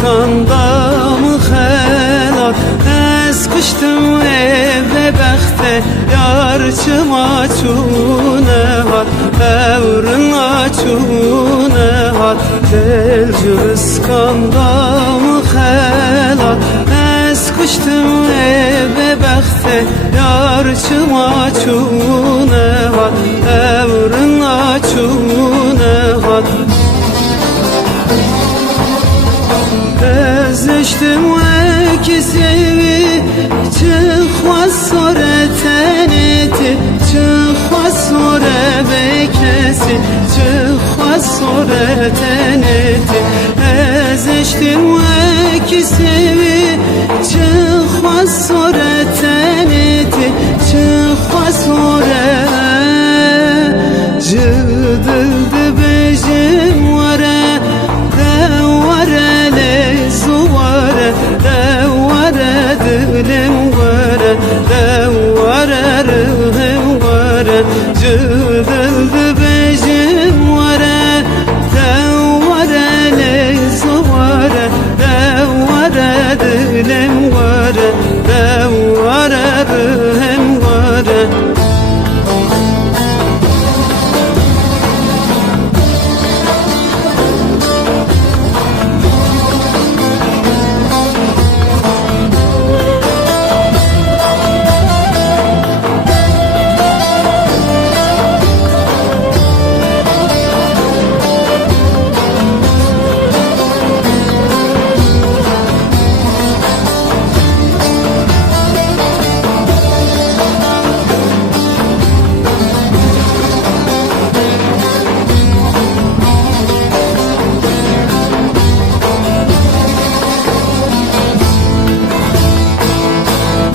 skandamı xelat Ez kıştım evle bəxte Yarçıma çune hat Evrın açune hat Delcü skandamı xelat Ez kıştım evle bəxte Yarçıma çune hat Evrın açune hat Ezleştim ki sevi Çıkmaz sonra teneti Çıkmaz sonra bekesi Çıkmaz sonra teneti Ezleştim ki sevi Çıkmaz sonra teneti Çıkmaz sonra Cıdıldı bejim vare Devare le zuvare Devare dilim vare Devare rıhım vare Cıdıldı bejim vare Devare le zuvare Devare dilim vare Devare rıhım vare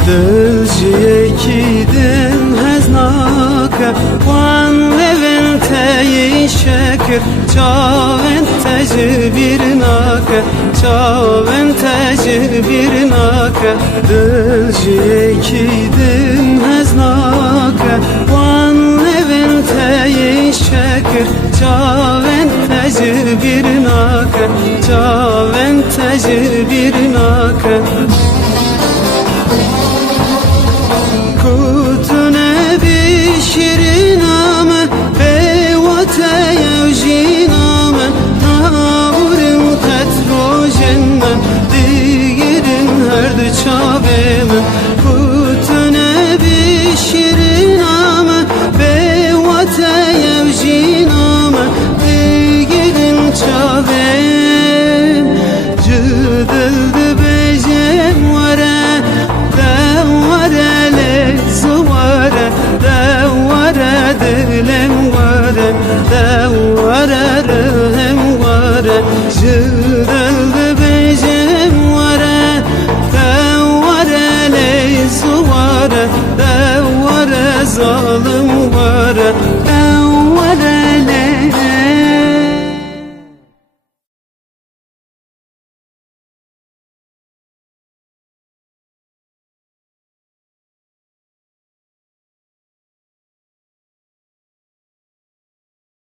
Dılcıya kidin heznaka Van levin teyi şekir Çavent teci bir naka Çavent teci bir naka Dılcıya kidin heznaka Van levin teyi şekir Çavent teci bir naka Çavent teci bir naka Kutune bişiriname Beyvate yevjiname Naburim katro cennem Digirin herdi çabeme Kutune bişiriname Beyvate yevjiname Digirin çabem Cıdıldı bejem vare Devare le zuvare Devare dilim vare Devare rıhım vare Cıdıldı bejem vare Devare le zuvare Devare zalim